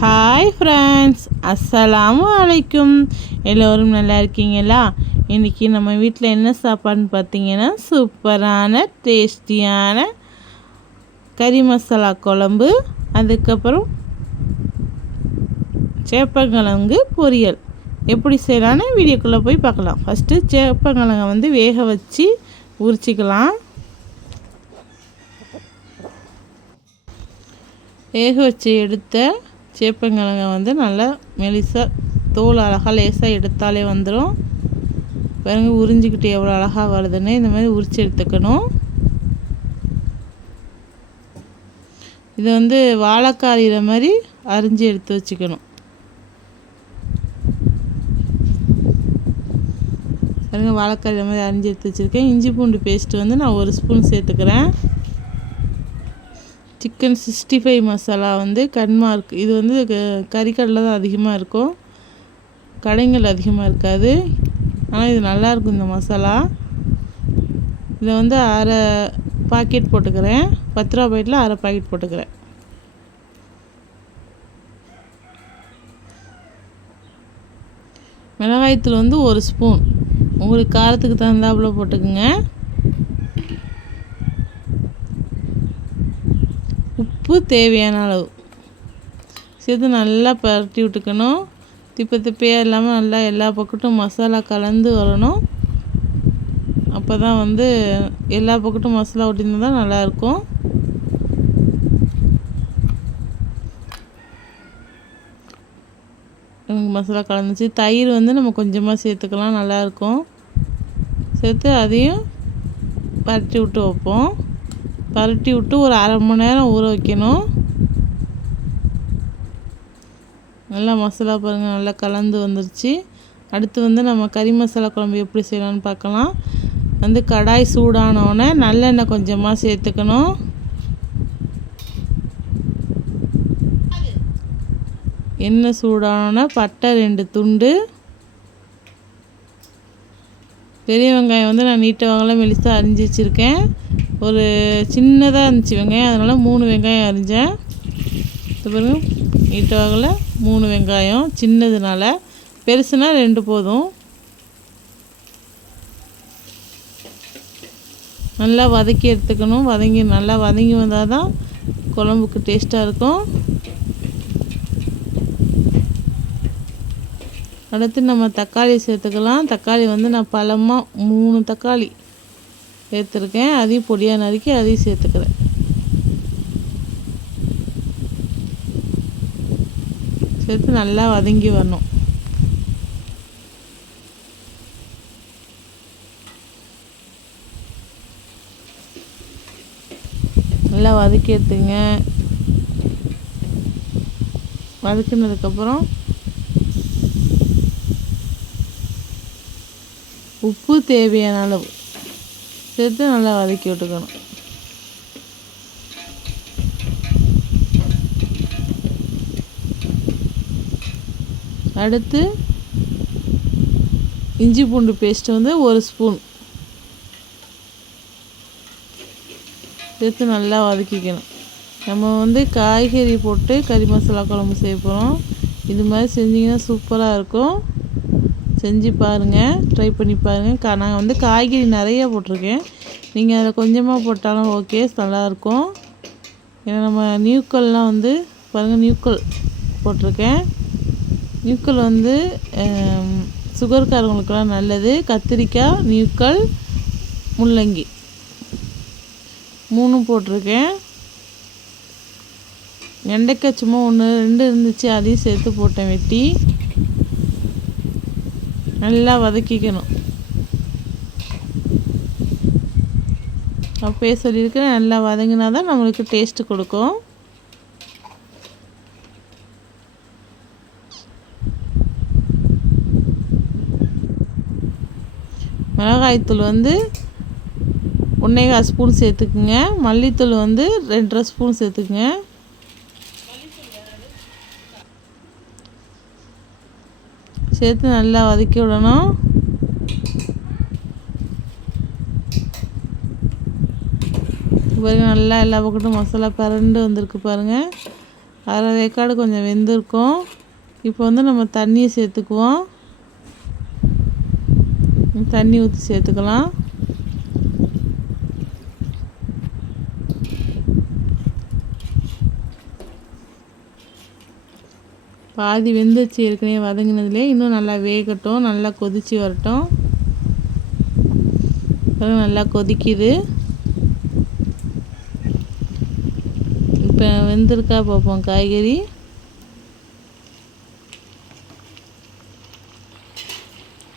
Hi friends, அஸ்ஸலாமு அலைக்கும். எல்லோரும் நல்லா இருக்கீங்களா? இன்றைக்கி நம்ம வீட்டில் என்ன சாப்பாடுன்னு பார்த்தீங்கன்னா, சூப்பரான டேஸ்டியான கறி மசாலா குழம்பு, அதுக்கப்புறம் சேப்பங்கிழங்கு பொரியல். எப்படி செய்யலான்னு வீடியோக்குள்ளே போய் பார்க்கலாம். ஃபஸ்ட்டு சேப்பங்கிழங்கை வேக வச்சு உரிச்சிக்கலாம். வேக வச்சு எடுத்த சேப்பங்கிழங்கை நல்லா மெலிசாக தோல் அழகாக லேசாக எடுத்தாலே வந்துடும். பாருங்க, உறிஞ்சிக்கிட்டு எவ்வளோ அழகாக வருதுன்னு இந்த மாதிரி உரித்து எடுத்துக்கணும். இதை வாழைக்காரிற மாதிரி அரிஞ்சு எடுத்து வச்சுக்கணும். பாருங்க, வாழைக்காரிற மாதிரி அரிஞ்சு எடுத்து வச்சுருக்கேன். இஞ்சி பூண்டு பேஸ்ட்டு நான் 1 ஸ்பூன் சேர்த்துக்கிறேன். சிக்கன் 65 மசாலா கன்மார்க், இது கறிக்கடையில் தான் அதிகமாக இருக்கும், கடைங்கள் அதிகமாக இருக்காது. ஆனால் இது நல்லாயிருக்கும் இந்த மசாலா. இதை அரை பாக்கெட் போட்டுக்கிறேன். 10 ரூபா பாக்கெட்டில் அரை பாக்கெட் போட்டுக்கிறேன். மிளகாய்த்தூள் 1 ஸ்பூன், உங்களுக்கு காரத்துக்கு தகுந்தாப்புல போட்டுக்குங்க. உப்பு தேவையான அளவு சேர்த்து நல்லா பரட்டி விட்டுக்கணும். திப்பையாக இல்லாமல் நல்லா எல்லா பக்கட்டும் மசாலா கலந்து வரணும். அப்போ தான் எல்லா பக்கட்டும் மசாலா ஒட்டினா தான் நல்லாயிருக்கும். மசாலா கலந்துச்சு. தயிர் நம்ம கொஞ்சமாக சேர்த்துக்கலாம், நல்லாயிருக்கும். சேர்த்து அதையும் பரட்டி விட்டு வைப்போம். பரட்டி விட்டு ஒரு அரை மணி நேரம் ஊற வைக்கணும். நல்லா மசாலா பாருங்கள், நல்லா கலந்து வந்துருச்சு. அடுத்து நம்ம கறி மசாலா குழம்பு எப்படி செய்யலாம்னு பார்க்கலாம். கடாய் சூடானோடனே நல்லெண்ணெய் கொஞ்சமாக சேர்த்துக்கணும். எண்ணெய் சூடானோடனே பட்டை 2 துண்டு, பெரிய வெங்காயம் நான் நீட்டவாங்கலாம் மெலிசாக அரிஞ்சு வச்சுருக்கேன். ஒரு சின்னதாக இருந்துச்சு வெங்காயம், அதனால் 3 வெங்காயம் அரிஞ்சேன். இது பாருங்க, நீட்டவாகில் 3 வெங்காயம், சின்னதுனால. பெருசுனா 2 போதும். நல்லா வதக்கி எடுத்துக்கணும். நல்லா வதங்கி வந்தால் தான் குழம்புக்கு டேஸ்ட்டாக இருக்கும். அடுத்து நம்ம தக்காளி சேர்த்துக்கலாம். தக்காளி நான் பழமாக 3 தக்காளி சேர்த்துருக்கேன். அதையும் பொடியாக நறுக்கி அதையும் சேர்த்துக்கிறேன். சேர்த்து நல்லா வதங்கி வரணும். நல்லா வதக்கி எடுத்துங்க. வதக்கினதுக்கப்புறம் உப்பு தேவையான அளவு சேர்த்து நல்லா வதக்கி விட்டுக்கணும். அடுத்து இஞ்சி பூண்டு பேஸ்ட்டு 1 ஸ்பூன் சேர்த்து நல்லா வதக்கிக்கணும். நம்ம காய்கறி போட்டு கறி மசாலா குழம்பு செய்ய போகிறோம். இது மாதிரி செஞ்சிங்கன்னா சூப்பராக இருக்கும். செஞ்சு பாருங்கள், ட்ரை பண்ணி பாருங்கள். நான் காய்கறி நிறையா போட்டிருக்கேன். நீங்கள் அதில் கொஞ்சமாக போட்டாலும் ஓகே, நல்லாயிருக்கும். ஏன்னா நம்ம நியூக்கல்லாம் பாருங்கள், நியூக்கல் போட்டிருக்கேன். நியூக்கல் சுகர்காரங்களுக்கெல்லாம் நல்லது. கத்திரிக்காய், நியூக்கல், முள்ளங்கி 3 போட்டிருக்கேன். வெண்டைக்காய் சும்மா 1 2 இருந்துச்சு, அதையும் சேர்த்து போட்டேன் வெட்டி. நல்லா வதக்கிக்கணும். அப்பயே சொல்லியிருக்கேன், நல்லா வதங்கினா தான் நம்மளுக்கு டேஸ்ட்டு கொடுக்கும். மிளகாய்த்தூள் 1.25 ஸ்பூன் சேர்த்துக்குங்க. மல்லித்தூள் 2.5 ஸ்பூன் சேர்த்துக்குங்க. சேர்த்து நல்லா வதக்கி விடணும். பாருங்கள், நல்லா எல்லா பக்கட்டும் மசாலா பரண்டு வந்திருக்கு பாருங்கள். அரை வேக்காடு கொஞ்சம் வெந்திருக்கும். இப்போ வந்து நம்ம தண்ணியை சேர்த்துக்குவோம். தண்ணி ஊற்றி சேர்த்துக்கலாம். பாதி வெந்துச்சு ஏற்கனவே வதங்கினதுலேயே, இன்னும் நல்லா வேகட்டும், நல்லா கொதித்து வரட்டும். நல்லா கொதிக்குது. இப்போ வெந்திருக்கா பார்ப்போம் காய்கறி.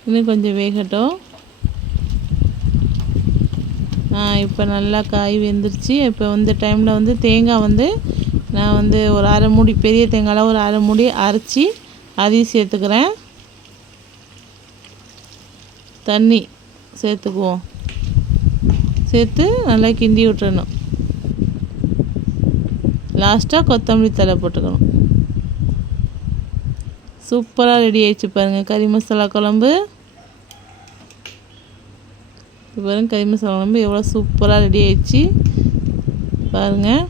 இன்னும் கொஞ்சம் வேகட்டும். இப்போ நல்லா காய் வெந்துருச்சு. இப்போ இந்த டைமில் வந்து தேங்காய் வந்து நான் வந்து ஒரு அரை மூடி, பெரிய தேங்காயில் ஒரு அரை மூடி அரைச்சி அதையும் சேர்த்துக்கிறேன். தண்ணி சேர்த்துக்குவோம். சேர்த்து நல்லா கிண்டி விட்டுறணும். லாஸ்ட்டாக கொத்தமல்லி தழை போட்டுக்கணும். சூப்பராக ரெடி ஆகிடுச்சு பாருங்கள் கறி மசாலா குழம்பு. பாருங்கள் கறி மசாலா குழம்பு எவ்வளோ சூப்பராக ரெடி ஆகிடுச்சு பாருங்கள்.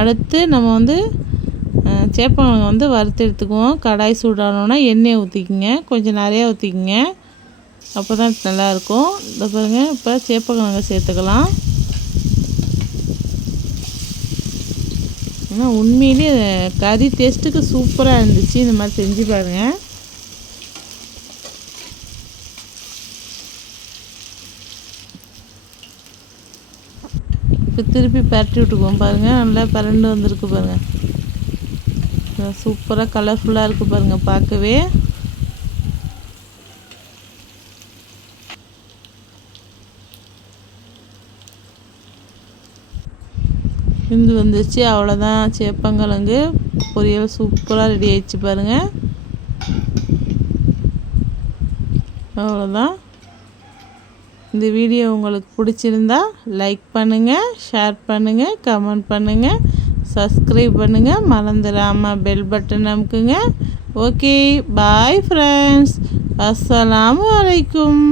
அடுத்து நம்ம வந்து சேப்பங்கிழங்கு வந்து வறுத்து எடுத்துக்குவோம். கடாய் சூடானோன்னா எண்ணெயை ஊற்றிக்கிங்க, கொஞ்சம் நிறையா ஊற்றிக்கிங்க, அப்போ தான் நல்லாயிருக்கும். இந்த பாருங்கள் இப்போ சேப்பங்கிழங்கு சேர்த்துக்கலாம். ஆனால் உண்மையிலே கறி டேஸ்ட்டுக்கு சூப்பராக இருந்துச்சு. இந்த மாதிரி செஞ்சு பாருங்கள். இப்போ திருப்பி பரட்டி விட்டுக்குவோம். பாருங்கள் நல்லா பரண்டு வந்திருக்கு பாருங்கள். சூப்பராக கலர்ஃபுல்லாக இருக்குது பாருங்கள் பார்க்கவே. இந்து வந்துச்சு. அவ்வளோதான், சேப்பங்கிழங்கு பொரியல் சூப்பராக ரெடி ஆயிடுச்சு பாருங்கள். அவ்வளோதான். இந்த வீடியோ உங்களுக்கு பிடிச்சிருந்தா லைக் பண்ணுங்கள், ஷேர் பண்ணுங்கள், கமெண்ட் பண்ணுங்கள், சப்ஸ்கிரைப் பண்ணுங்கள், மறந்துடாமல் பெல் பட்டன் அமுக்குங்க. Okay, bye friends. அஸ்ஸலாமு அலைக்கும்.